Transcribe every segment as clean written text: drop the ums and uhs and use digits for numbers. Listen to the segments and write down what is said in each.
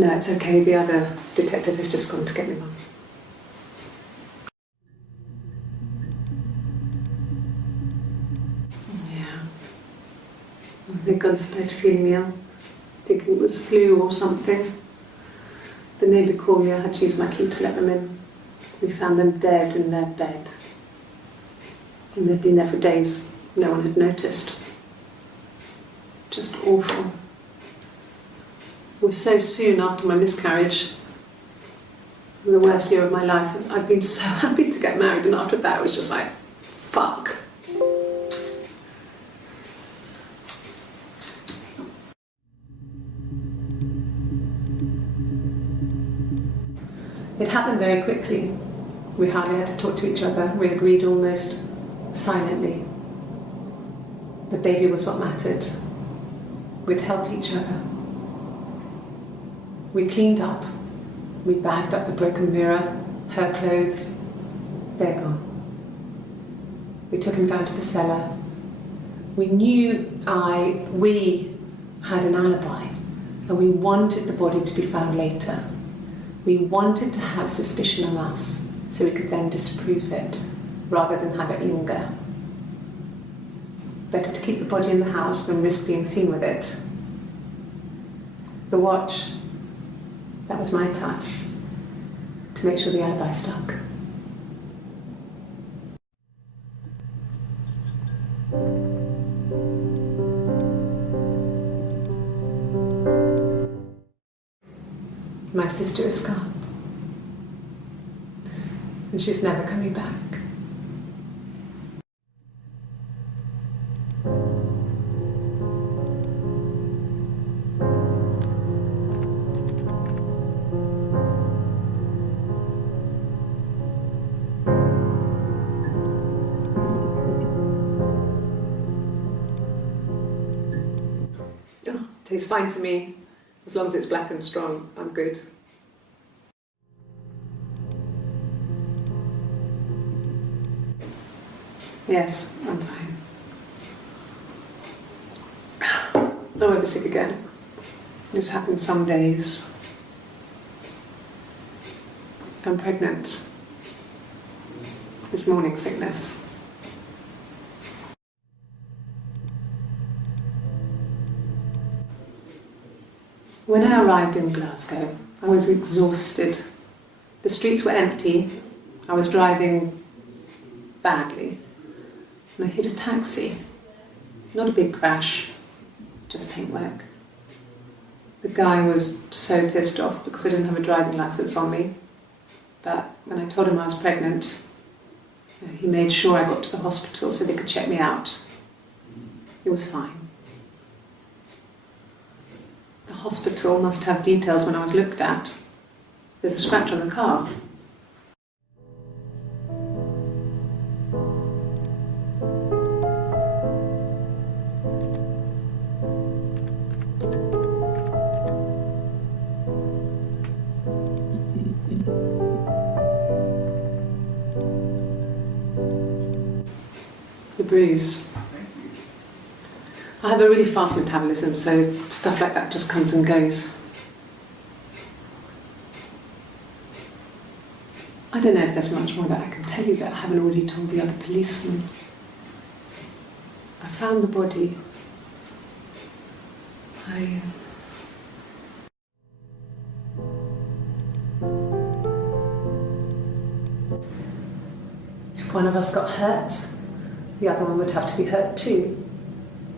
No, it's okay, the other detective has just gone to get me one. Yeah. They'd gone to bed feeling ill, thinking it was flu or something. The neighbour called me, I had to use my key to let them in. We found them dead in their bed. And they'd been there for days, no one had noticed. Just awful. It was so soon after my miscarriage, the worst year of my life. I'd been so happy to get married, and after that it was just like, fuck. It happened very quickly. We hardly had to talk to each other. We agreed almost silently. The baby was what mattered. We'd help each other. We cleaned up. We bagged up the broken mirror, her clothes. They're gone. We took him down to the cellar. We knew we had an alibi, and we wanted the body to be found later. We wanted to have suspicion on us, so we could then disprove it, rather than have it linger. Better to keep the body in the house than risk being seen with it. The watch, that was my touch, to make sure the alibi stuck. My sister is gone, and she's never coming back. Tastes fine to me. As long as it's black and strong, I'm good. Yes, I'm fine. I won't be sick again. This happens some days. I'm pregnant. It's morning sickness. When I arrived in Glasgow, I was exhausted. The streets were empty. I was driving badly. And I hit a taxi. Not a big crash, just paintwork. The guy was so pissed off because I didn't have a driving license on me. But when I told him I was pregnant, he made sure I got to the hospital so they could check me out. It was fine. The hospital must have details when I was looked at. There's a scratch on the car. The bruise. I have a really fast metabolism, so stuff like that just comes and goes. I don't know if there's much more that I can tell you that I haven't already told the other policeman. I found the body. If one of us got hurt, the other one would have to be hurt too.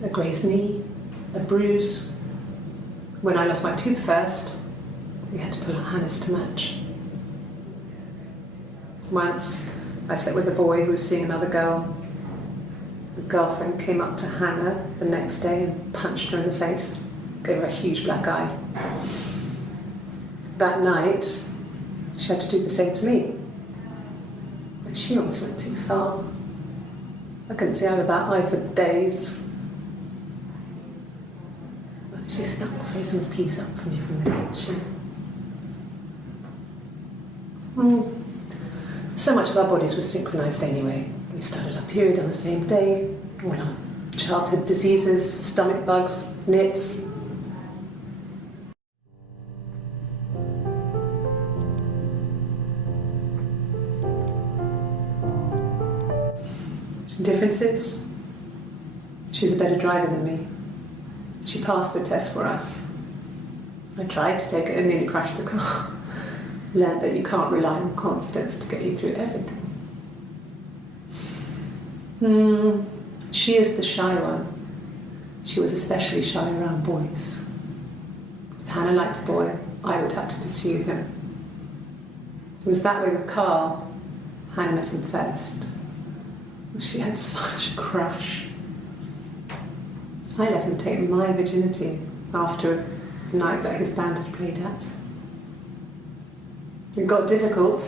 A grazed knee, a bruise. When I lost my tooth first, we had to pull our harness to match. Once, I slept with a boy who was seeing another girl. The girlfriend came up to Hannah the next day and punched her in the face, gave her a huge black eye. That night, she had to do the same to me. And she almost went too far. I couldn't see out of that eye for days. She snuck frozen peas up for me from the kitchen. So much of our bodies were synchronised anyway. We started our period on the same day. All our childhood diseases, stomach bugs, nits. Differences? She's a better driver than me. She passed the test for us. I tried to take it and nearly crashed the car. Learned that you can't rely on confidence to get you through everything. She is the shy one. She was especially shy around boys. If Hannah liked a boy, I would have to pursue him. It was that way with Carl. Hannah met him first. She had such a crush. I let him take my virginity after a night that his band had played at. It got difficult.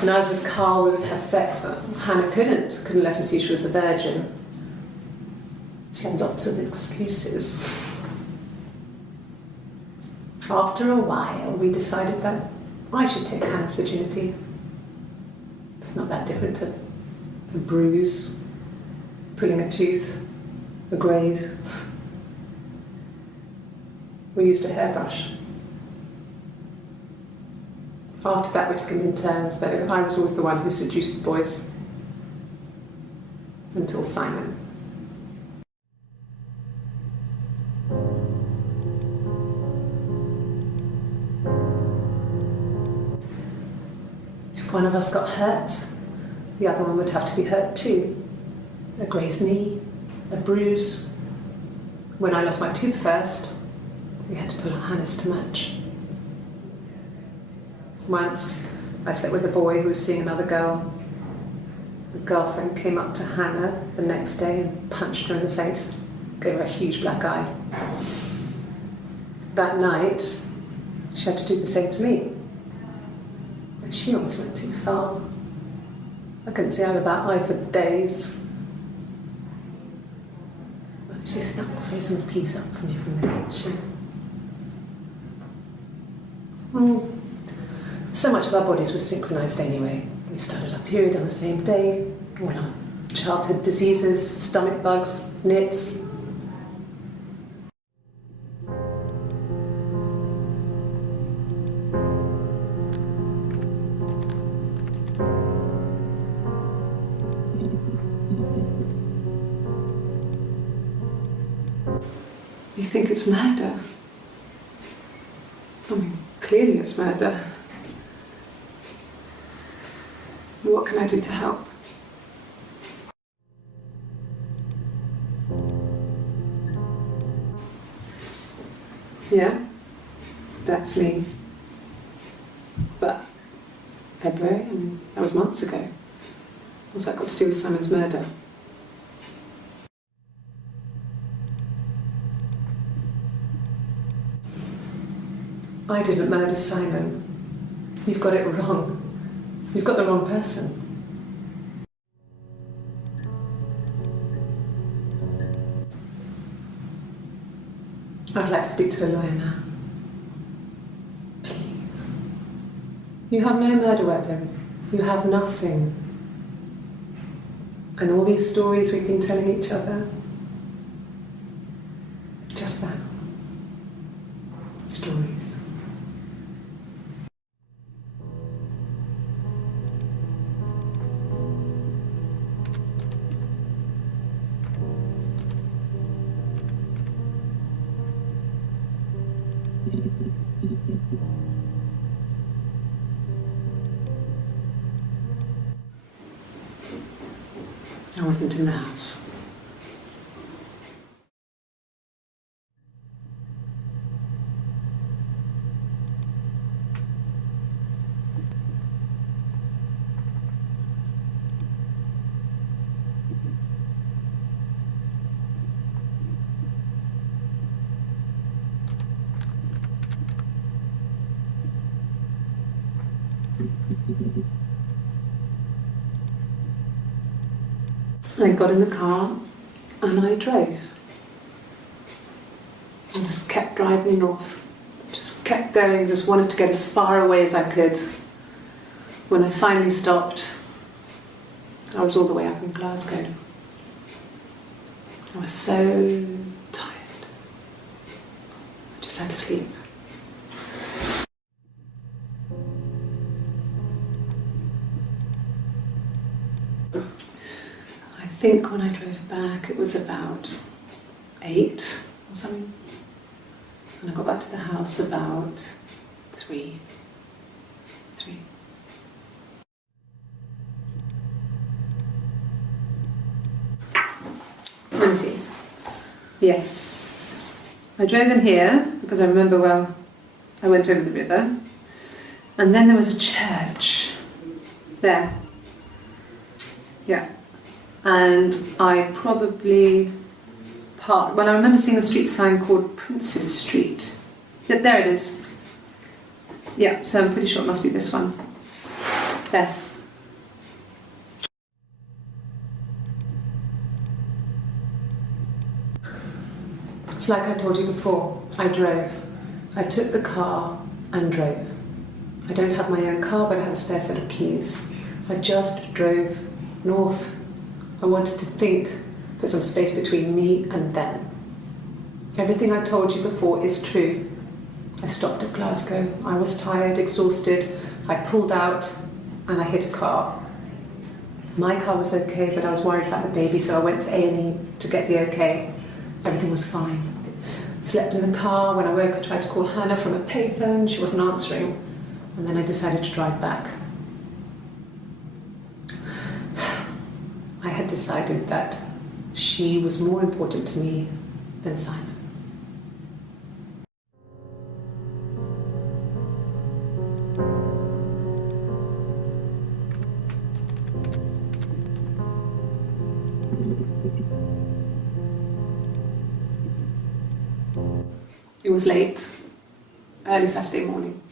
When I was with Carl, we would have sex, but Hannah couldn't let him see she was a virgin. She had lots of excuses. After a while, we decided that I should take Hannah's virginity. It's not that different to a bruise, pulling a tooth, a graze. We used a hairbrush. After that, we took it in turns, though I was always the one who seduced the boys. Until Simon. If one of us got hurt, the other one would have to be hurt too. A grazed knee, a bruise. When I lost my tooth first, we had to pull out Hannah's to match. Once, I slept with a boy who was seeing another girl. The girlfriend came up to Hannah the next day and punched her in the face, gave her a huge black eye. That night, she had to do the same to me. And she almost went too far. I couldn't see out of that eye for days. She snapped a frozen piece up for me from the kitchen. So much of our bodies was synchronised anyway. We started our period on the same day, all our childhood diseases, stomach bugs, nits. You think it's murder? I mean, clearly it's murder. What can I do to help? Yeah, that's me. But February, I mean, that was months ago. What's that got to do with Simon's murder? I didn't murder Simon. You've got it wrong. You've got the wrong person. I'd like to speak to a lawyer now. Please. You have no murder weapon. You have nothing. And all these stories we've been telling each other, just that. Stories. I wasn't in the house. So I got in the car and I drove. I just kept driving north. Just kept going, just wanted to get as far away as I could. When I finally stopped, I was all the way up in Glasgow. I was so tired. I just had to sleep. I think when I drove back it was about 8 or something. And I got back to the house about 3. Let me see. Yes. I drove in here because I remember well I went over the river. And then there was a church there. Yeah. And I probably parked, well I remember seeing a street sign called Princess Street. Yeah, there it is. Yeah, so I'm pretty sure it must be this one. There. It's like I told you before, I drove. I took the car and drove. I don't have my own car, but I have a spare set of keys. I just drove north. I wanted to think, put some space between me and them. Everything I told you before is true. I stopped at Glasgow. I was tired, exhausted. I pulled out and I hit a car. My car was okay, but I was worried about the baby, so I went to A&E to get the okay. Everything was fine. Slept in the car. When I woke, I tried to call Hannah from a payphone. She wasn't answering. And then I decided to drive back. I had decided that she was more important to me than Simon. It was late, early Saturday morning.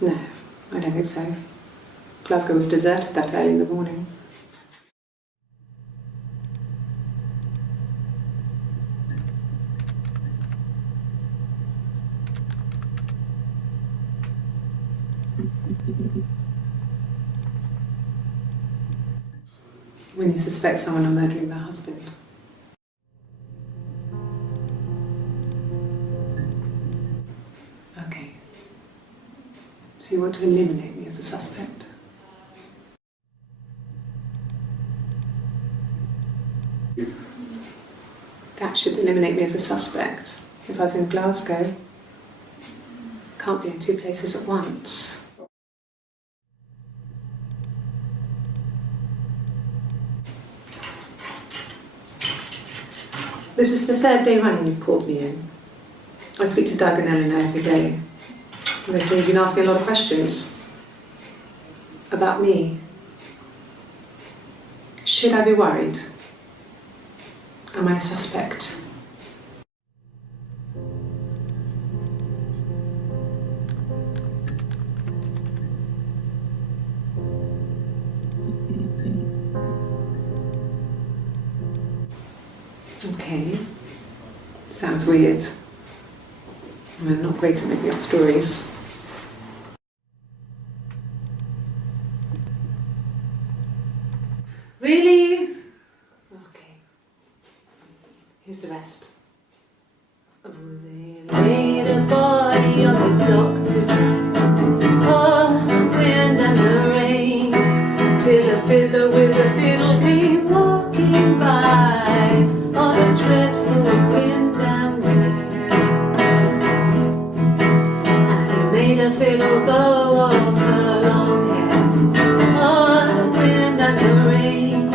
No, I don't think so. Glasgow was deserted that early in the morning. When you suspect someone of murdering their husband. Okay. So you want to eliminate me as a suspect? That should eliminate me as a suspect. If I was in Glasgow, can't be in 2 places at once. This is the 3rd day running you've called me in. I speak to Doug and Eleanor every day. And they say you've been asking a lot of questions about me. Should I be worried? Am I a suspect? Okay, sounds weird. I'm not great at making up stories. Really? Okay. Here's the rest. Oh, they laid a body on the dock tonight. Oh, the wind and the rain, till a fiddler with a fiddle came walking by. Oh, the dreadful wind and rain. And he made a fiddle bow of her long hair. Oh, the wind and the rain.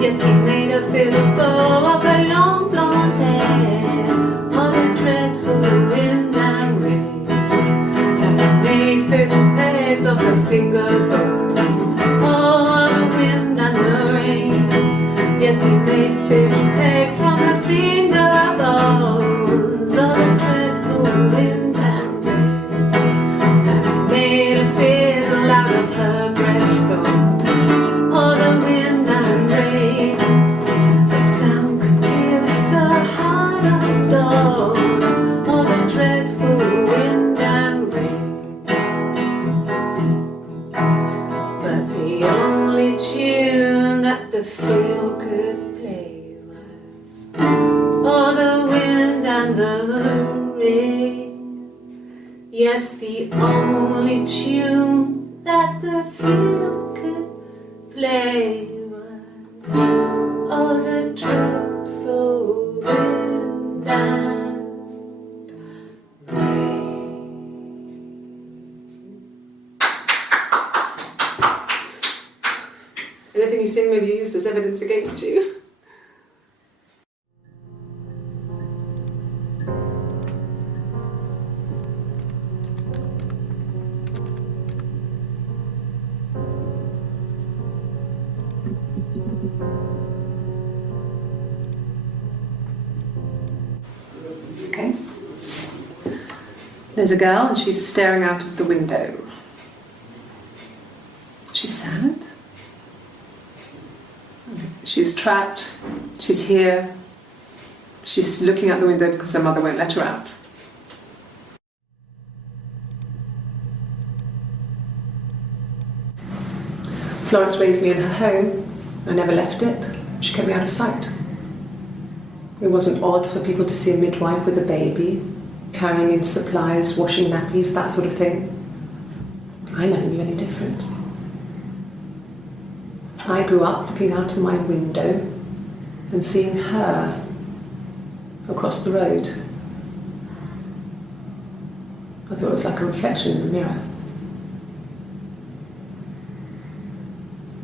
Yes, he made a fiddle bow of her long blonde hair. Oh, the dreadful wind and rain. And he made fiddle pegs of her finger bows. Oh, the wind and the rain. Yes, he made fiddle pegs from her finger bones. Oh, the dreadful wind and rain. And he Yes, the only tune that the field could play was all the dreadful wind and rain. Anything you sing may be used as evidence against you. Okay. There's a girl and she's staring out of the window. She's sad. She's trapped. She's here. She's looking out the window because her mother won't let her out. Florence raised me in her home. I never left it. She kept me out of sight. It wasn't odd for people to see a midwife with a baby, carrying in supplies, washing nappies, that sort of thing. I never knew any different. I grew up looking out of my window and seeing her across the road. I thought it was like a reflection in the mirror.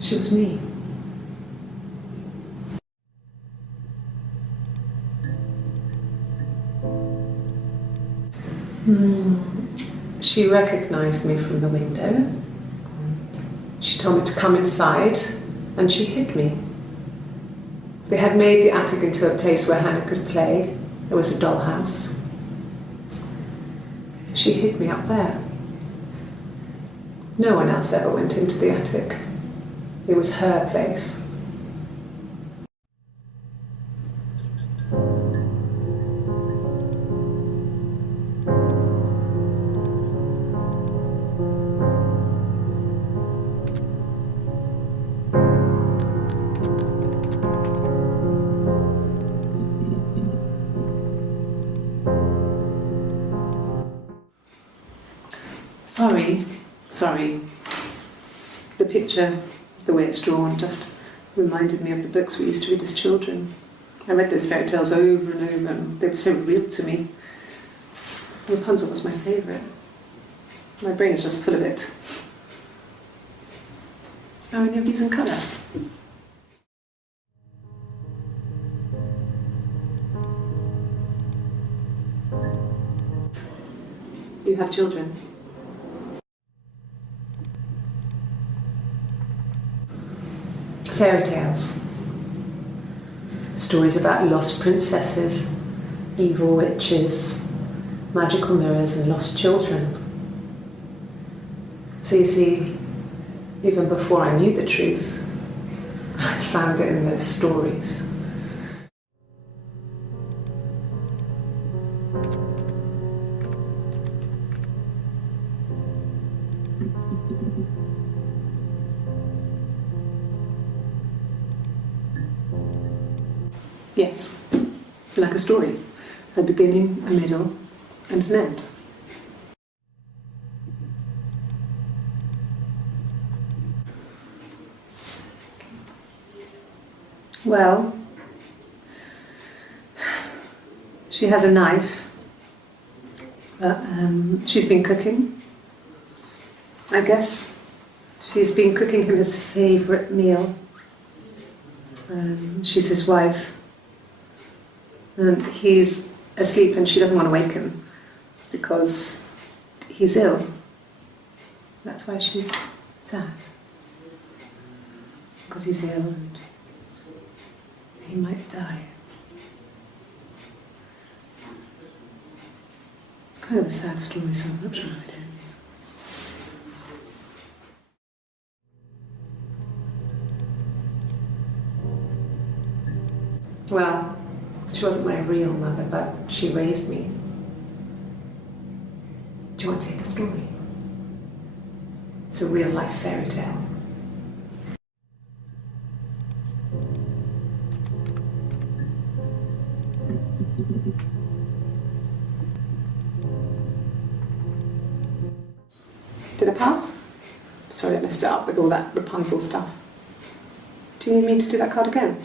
She was me. She recognized me from the window. She told me to come inside and she hid me. They had made the attic into a place where Hannah could play. There was a dollhouse. She hid me up there. No one else ever went into the attic. It was her place. Sorry. The picture, the way it's drawn, just reminded me of the books we used to read as children. I read those fairy tales over and over, and they were so real to me. Rapunzel was my favourite. My brain is just full of it. Are any of these in colour? You have children? Fairy tales. Stories about lost princesses, evil witches, magical mirrors and lost children. So you see, even before I knew the truth, I'd found it in those stories. Yes, like a story. A beginning, a middle, and an end. Well, she has a knife. She's been cooking, I guess. She's been cooking him his favourite meal. She's his wife. And he's asleep and she doesn't want to wake him because he's ill. That's why she's sad. Because he's ill and he might die. It's kind of a sad story, so I'm not sure how it ends. Well, she wasn't my real mother, but she raised me. Do you want to hear the story? It's a real-life fairy tale. Did I pass? Sorry, I messed it up with all that Rapunzel stuff. Do you need me to do that card again?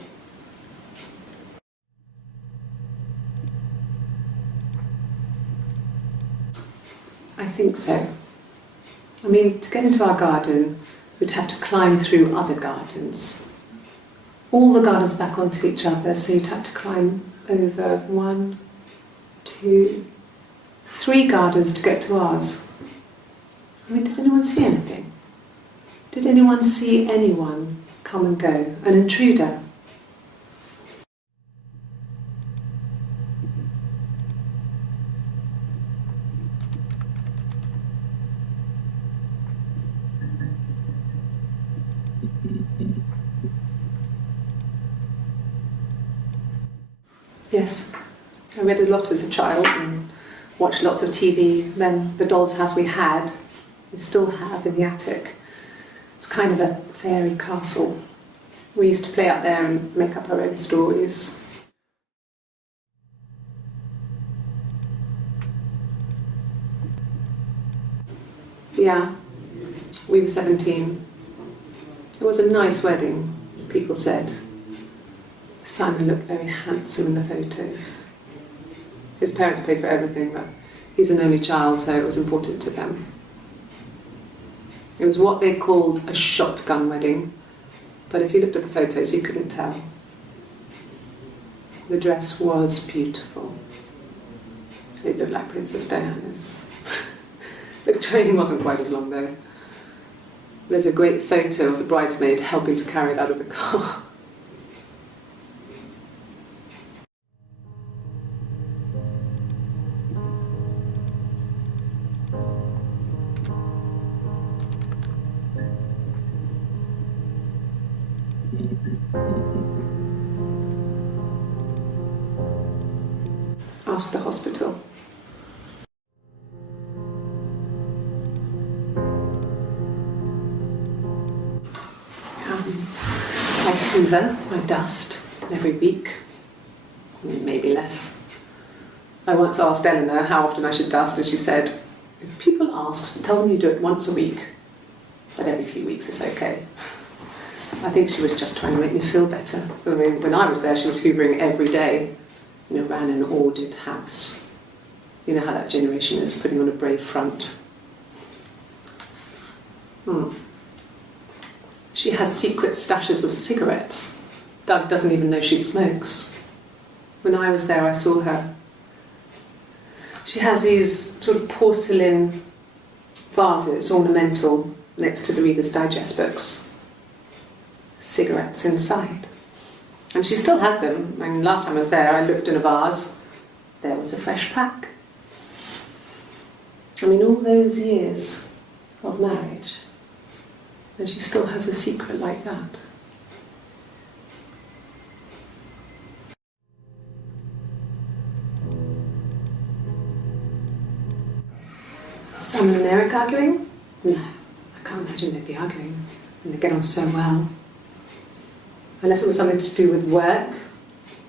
I think so. I mean, to get into our garden, we'd have to climb through other gardens. All the gardens back onto each other, so you'd have to climb over 1, 2, 3 gardens to get to ours. I mean, did anyone see anything? Did anyone see anyone come and go? An intruder? Yes, I read a lot as a child and watched lots of TV. Then the doll's house we had, we still have in the attic. It's kind of a fairy castle. We used to play up there and make up our own stories. Yeah, we were 17. It was a nice wedding, people said. Simon looked very handsome in the photos. His parents paid for everything, but he's an only child, so it was important to them. It was what they called a shotgun wedding, but if you looked at the photos, you couldn't tell. The dress was beautiful. It looked like Princess Diana's. The train wasn't quite as long, though. There's a great photo of the bridesmaid helping to carry it out of the car. Ask the hospital. I hoover, I dust every week, maybe less. I once asked Eleanor how often I should dust, and she said, if people ask, tell them you do it once a week, but every few weeks is okay. I think she was just trying to make me feel better. I mean, when I was there, she was hoovering every day. You know, ran an ordered house. You know how that generation is, putting on a brave front. She has secret stashes of cigarettes. Doug doesn't even know she smokes. When I was there, I saw her. She has these sort of porcelain vases, ornamental, next to the Reader's Digest books. Cigarettes inside. And she still has them. I mean, last time I was there, I looked in a vase. There was a fresh pack. I mean, all those years of marriage, and she still has a secret like that. Simon and Eric arguing? No, I can't imagine they'd be arguing. And they get on so well. Unless it was something to do with work.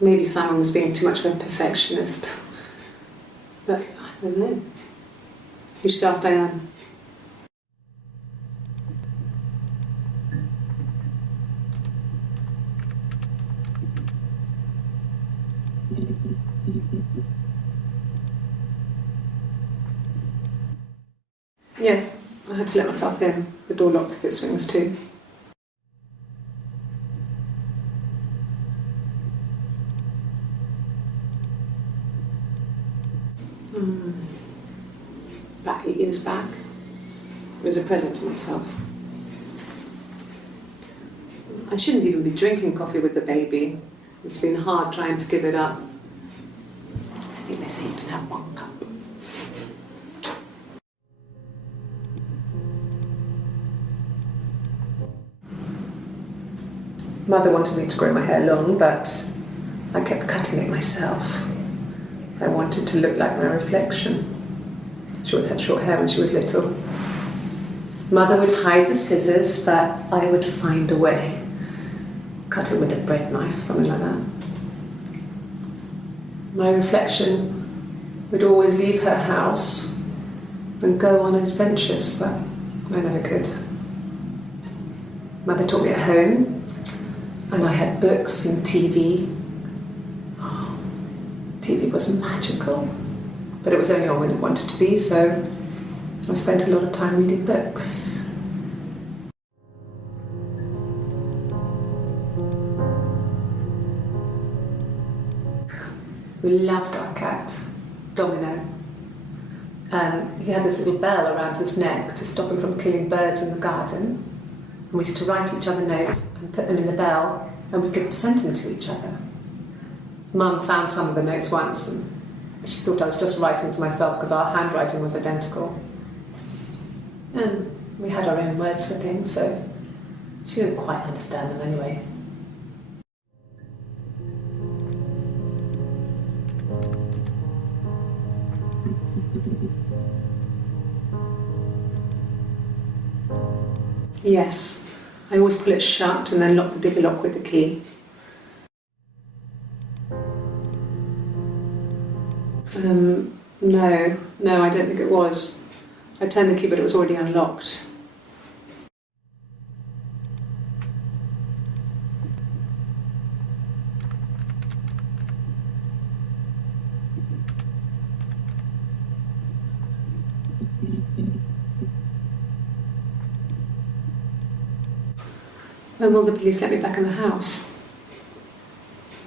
Maybe Simon was being too much of a perfectionist. But I don't know. You should ask Diane. Yeah, I had to let myself in. The door locks if it swings too. About 8 years back, it was a present to myself. I shouldn't even be drinking coffee with the baby. It's been hard trying to give it up. I think they say you can have 1 cup. Mother wanted me to grow my hair long, but I kept cutting it myself. I wanted to look like my reflection. She always had short hair when she was little. Mother would hide the scissors, but I would find a way. Cut it with a bread knife, something like that. My reflection would always leave her house and go on adventures, but I never could. Mother taught me at home, and I had books and TV. Oh, TV was magical, but it was only on when it wanted to be, so I spent a lot of time reading books. We loved our cat, Domino. He had this little bell around his neck to stop him from killing birds in the garden. And we used to write each other notes and put them in the bell, and we could send them to each other. Mum found some of the notes once, and she thought I was just writing to myself because our handwriting was identical. And we had our own words for things, so she didn't quite understand them anyway. Yes, I always pull it shut and then lock the bigger lock with the key. No, I don't think it was. I turned the key, but it was already unlocked. When will the police let me back in the house?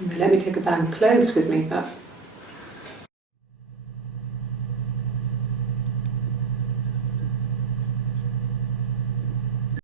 They let me take a bag of clothes with me, but